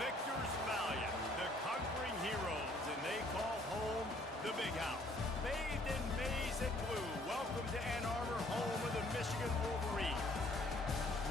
victors valiant, the conquering heroes, and they call home the Big House. Bathed in maize and blue, welcome to Ann Arbor, home of the Michigan Wolverines.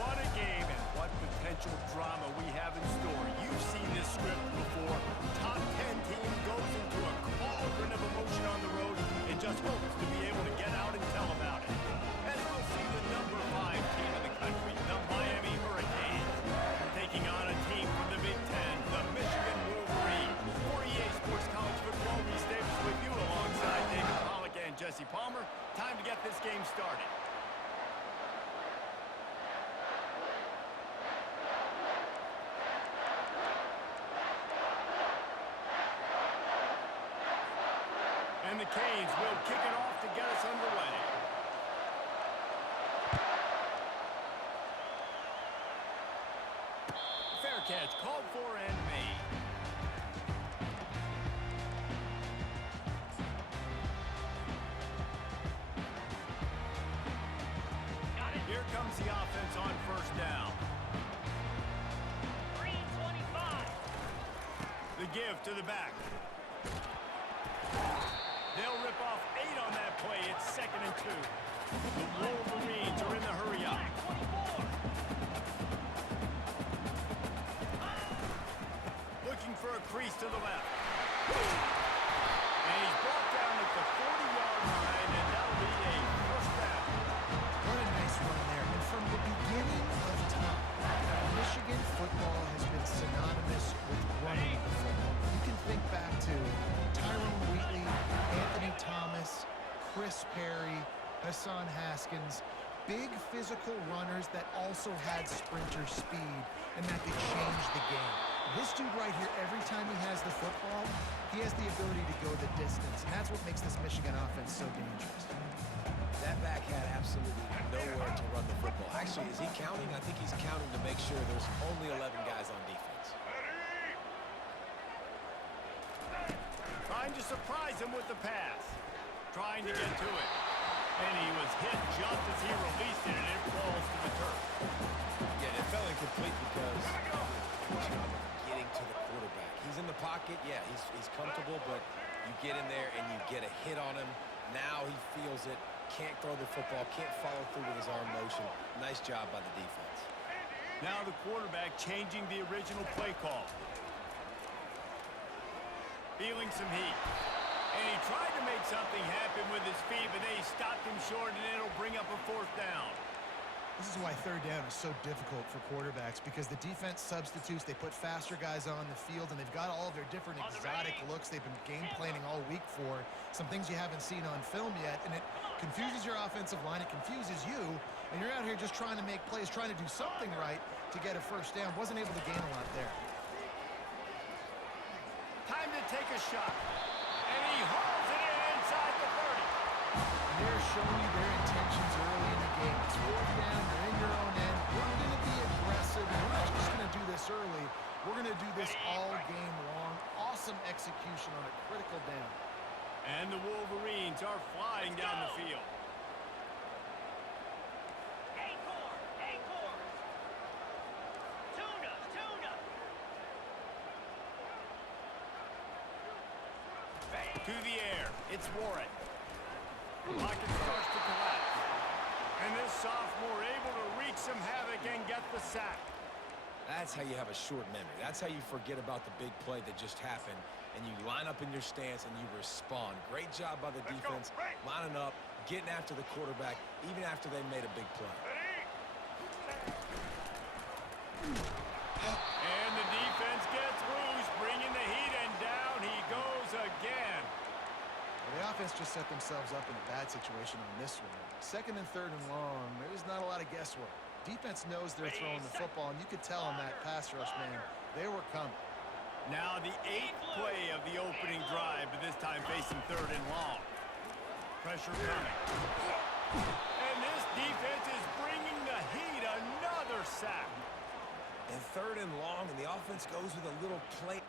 What a game and what potential drama we have in store. You've seen this script before. Top 10 team goes into a cauldron of emotion on the road and just hopes to be able to get out and tell about it. And we'll see the number 5 team in the country, the Miami Hurricanes, taking on a team from the Big Ten, the Michigan Wolverines. For EA Sports College Football, Reese Davis with you alongside David Pollack and Jesse Palmer. Time to get this game started. And the Canes will kick it off to get us underway. Fair catch, called for and made. Here comes the offense on first down. 325. The give to the back. They'll rip off 8 on that play. It's 2nd and 2. The Wolverines are in the hurry-up. Looking for a crease to the left. And he's brought down at the 40-yard line, and that'll be a first down. What a nice run there. And from the beginning of time, Michigan football has been synonymous with running the football. You can think back to Tyrone Wheatley, Anthony Thomas, Chris Perry, Hassan Haskins, big physical runners that also had sprinter speed and that could change the game. This dude right here, every time he has the football, he has the ability to go the distance, and that's what makes this Michigan offense so dangerous. That back had absolutely nowhere to run the football. Actually, is he counting? I think he's counting to make sure there's only 11 guys on defense. Trying to surprise him with the pass. Trying to get to it. And he was hit just as he released it, and it falls to the turf. Yeah, it fell incomplete because good job of getting to the quarterback. He's in the pocket. Yeah, he's comfortable, but you get in there and you get a hit on him. Now he feels it. Can't throw the football. Can't follow through with his arm motion. Nice job by the defense. Now the quarterback changing the original play call. Feeling some heat. And he tried to make something happen with his feet, but they stopped him short, and it'll bring up a 4th down. This is why 3rd down is so difficult for quarterbacks, because the defense substitutes, they put faster guys on the field, and they've got all of their different exotic looks they've been game planning all week for, some things you haven't seen on film yet, and it confuses your offensive line, it confuses you, and you're out here just trying to make plays, trying to do something right to get a first down. Wasn't able to gain a lot there. Time to take a shot. And he hauls it in inside the 30. And they're showing you their intentions early in the game. It's 4th down, you're in your own end. We're going to be aggressive, and we're not just going to do this early. We're going to do this all game long. Awesome execution on a critical down. And the Wolverines are flying down the field. To the air, it's Warren. Pocket starts to collapse. And this sophomore able to wreak some havoc and get the sack. That's how you have a short memory. That's how you forget about the big play that just happened, and you line up in your stance and you respond. Great job by the defense, lining up, getting after the quarterback, even after they made a big play. And the defense gets loose, bringing the heat, and down he goes again. Well, the offense just set themselves up in a bad situation on this one. 2nd and 3rd and long, there's not a lot of guesswork. Defense knows they're throwing the football, and you could tell in that pass rush, man, they were coming. Now the 8th play of the opening drive, but this time facing 3rd and long. Pressure coming. And this defense is bringing the heat, another sack. And 3rd and long, and the offense goes with a little play.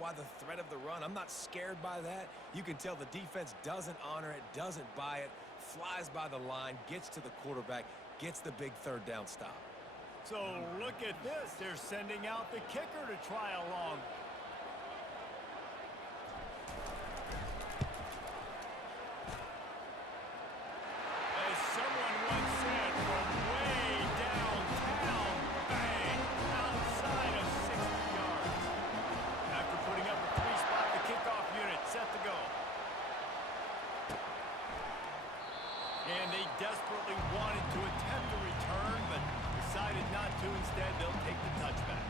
why the threat of the run, I'm not scared by that. You can tell the defense doesn't honor it, doesn't buy it, flies by the line, gets to the quarterback, gets the big third down stop. So look at this. They're sending out the kicker to try along. As someone once said, from way downtown, bang, outside of 60 yards. After putting up a 3-spot, the kickoff unit set to go. And they desperately wanted to attempt a return, but decided not to. Instead, they'll take the touchback.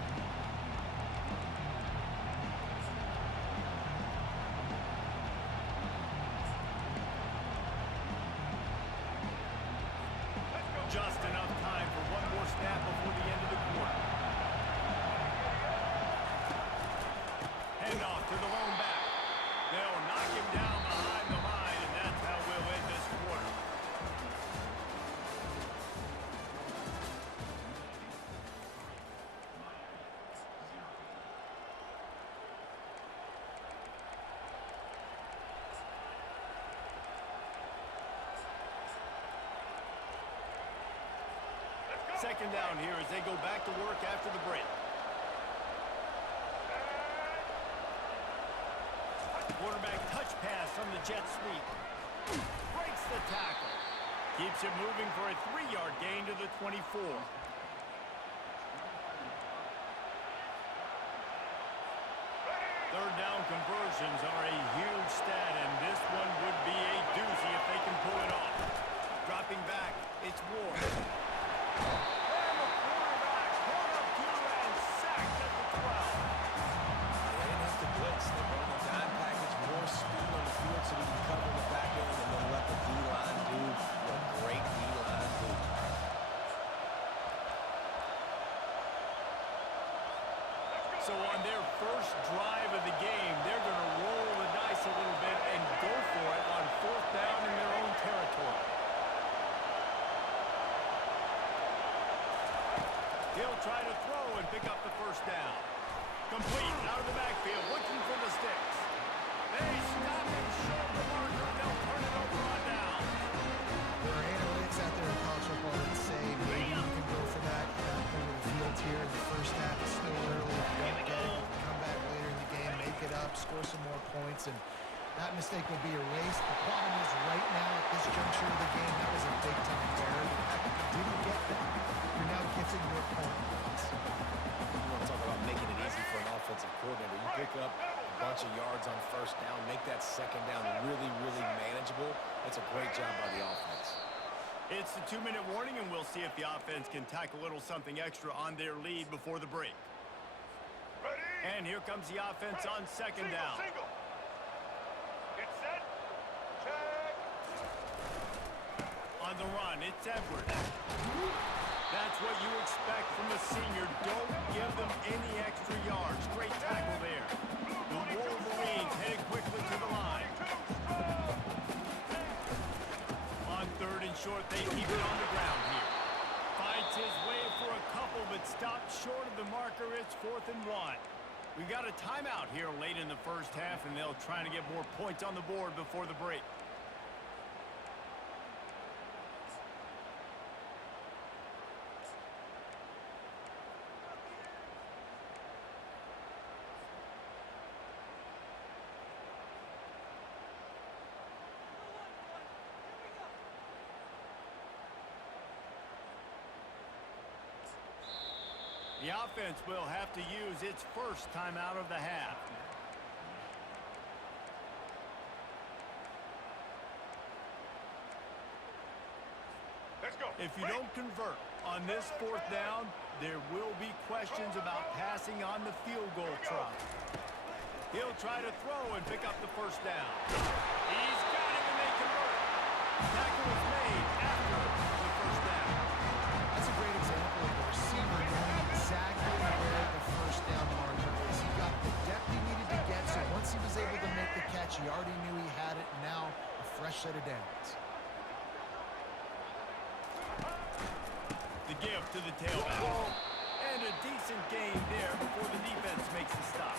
Just enough time for one more snap before the end of the quarter. Hand off to the lone back. They'll knock him down behind the line, and that's how we'll end this quarter. Second down here as they go back to work after the break. Quarterback touch pass on the jet sweep. Breaks the tackle. Keeps it moving for a 3-yard gain to the 24. Third down conversions are a huge stat, and this one would be a doozy if they can pull it off. Dropping back, it's Ward. And the quarterback caught up to and sacked at the 12. They didn't have to blitz. They run the dime package, more speed on the field so we can cover the back end and then let the D-line do what great D-line do. So on their first drive of the game, they're going to roll the dice a little bit and go for it on 4th down in their own territory. He'll try to throw and pick up the first down. Complete out of the backfield, looking for the sticks. They stop him short of the marker, and they'll turn it over on down. There are analytics out there in college football that say maybe you can go for that over the field here in the first half. It's still early. If you don't get it, come back later in the game, make it up, score some more points, and that mistake will be erased. The problem is right now at this juncture of the game, that was a big-time error. The fact that you didn't get that, you're now giving your opponent points. You want to talk about making it easy for an offensive coordinator. You pick up a bunch of yards on first down, make that second down really, really manageable. That's a great job by the offense. It's the 2-minute warning, and we'll see if the offense can tack a little something extra on their lead before the break. Ready? And here comes the offense on second down. Single. Get set. Check. On the run, it's Edwards. That's what you expect from a senior. Don't give them any extra yards. Great tackle there. The Wolverines headed quickly to the line. On 3rd and short, they keep it on the ground here. Fights his way for a couple, but stopped short of the marker. It's 4th and 1. We've got a timeout here late in the first half, and they'll try to get more points on the board before the break. The offense will have to use its first timeout of the half. Let's go. If you don't convert on this 4th down, there will be questions about passing on the field goal try. He'll try to throw and pick up the first down. He's got it, and they convert. Tackle was made after the first down. That's a great example of a receiver knowing exactly where the first down marker is. He got the depth he needed to get, so once he was able to make the catch, he already knew he had it. Now, a fresh set of downs. The give to the tailback. And a decent gain there before the defense makes the stop.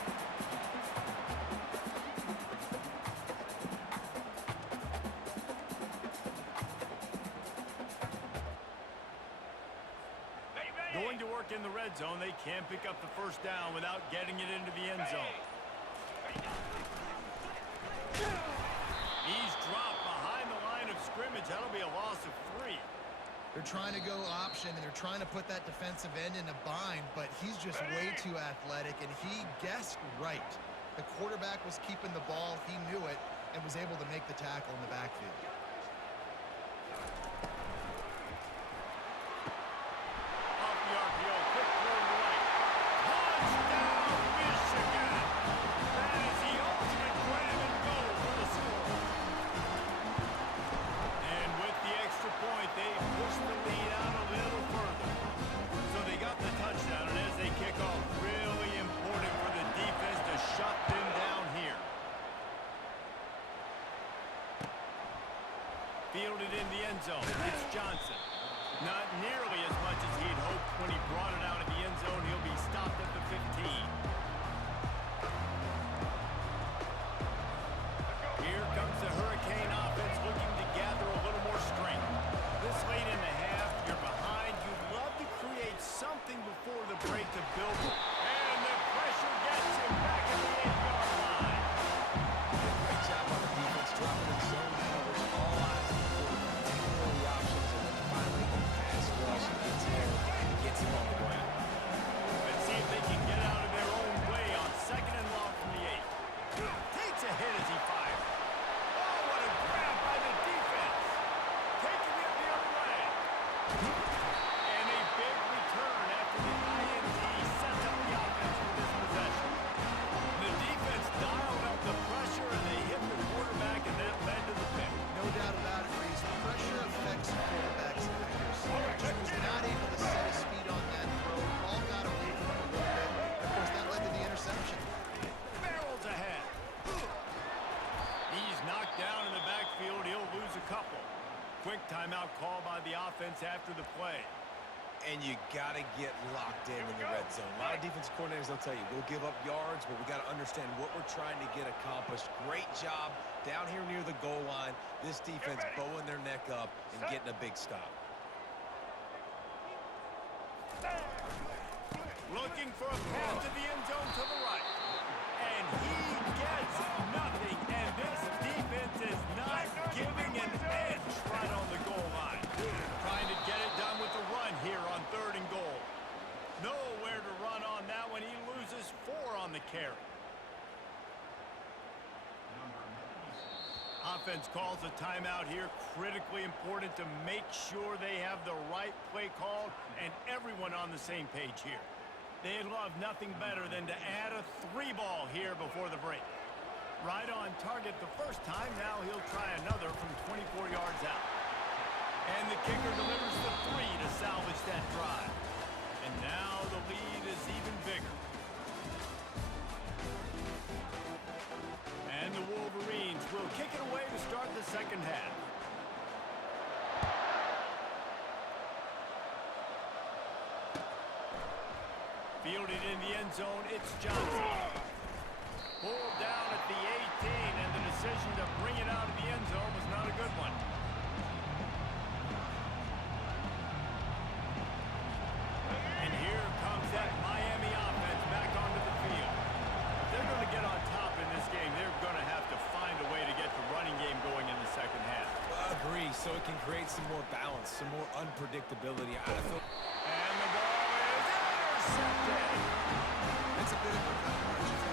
mark in the red zone. They can't pick up the first down without getting it into the end zone. He's dropped behind the line of scrimmage. That'll be a loss of 3. They're trying to go option, and they're trying to put that defensive end in a bind, but he's just way too athletic, and he guessed right. The quarterback was keeping the ball. He knew it and was able to make the tackle in the backfield. Off the RPO, quick throw to the right. Touchdown, Michigan! That is the ultimate grab and go for the score. And with the extra point, they push the lead out a little further. So they got the touchdown, and as they kick off, really important for the defense to shut them down here. Fielded in the end zone. It's Johnson. Not nearly as much as he'd hoped when he brought it out of the end zone. He'll be stopped at the 15. Here comes the Hurricane offense looking to gather a little more strength. This late in the half, you're behind. You'd love to create something before the break to build. And the pressure gets him back at the 8-yard line. Great job on the defense, dropping the zone coverage, all eyes on the quarterback, taking all the options, and then finally the pass rush gets there, gets him on the ground. Let's see if they can get out of their own way on 2nd and long from the 8. Takes a hit as he fires. Oh, what a grab by the defense. Taking it the other way. And a big return after the INT sets up the offense for this possession. The defense dialed up the pressure, and they hit the quarterback, and that led to the pick. No doubt about it, Reese. Pressure affects the quarterback's accuracy. He was not able to set his feet on that throw. Ball got away from him a little bit. Of course, that led to the interception. Barrels ahead. He's knocked down in the backfield. He'll lose a couple. Quick timeout call by the offense after the play. And you got to get locked in the red zone. A lot of defensive coordinators, they'll tell you, we'll give up yards, but we got to understand what we're trying to get accomplished. Great job down here near the goal line. This defense bowing their neck up and getting a big stop. Looking for a pass to the end zone to the right. And he gets nothing. And this defense is not giving an edge right on the goal line. Trying to get it done with the run here on 3rd and goal. Nowhere to run on that one. He loses 4 on the carry. Offense calls a timeout here. Critically important to make sure they have the right play call and everyone on the same page here. They'd love nothing better than to add a 3-ball here before the break. Right on target the first time. Now he'll try another from 24 yards out. And the kicker delivers the 3 to salvage that drive. And now the lead is even bigger. And the Wolverines will kick it away to start the second half. Fielded in the end zone, it's Johnson. Pulled down at the 18, and the decision to bring it out of the end zone was not a good one. And here comes that Miami offense back onto the field. If they're going to get on top in this game, they're going to have to find a way to get the running game going in the second half. Agree, so it can create some more balance, some more unpredictability. And the ball is intercepted. That's a bit of a cut margin.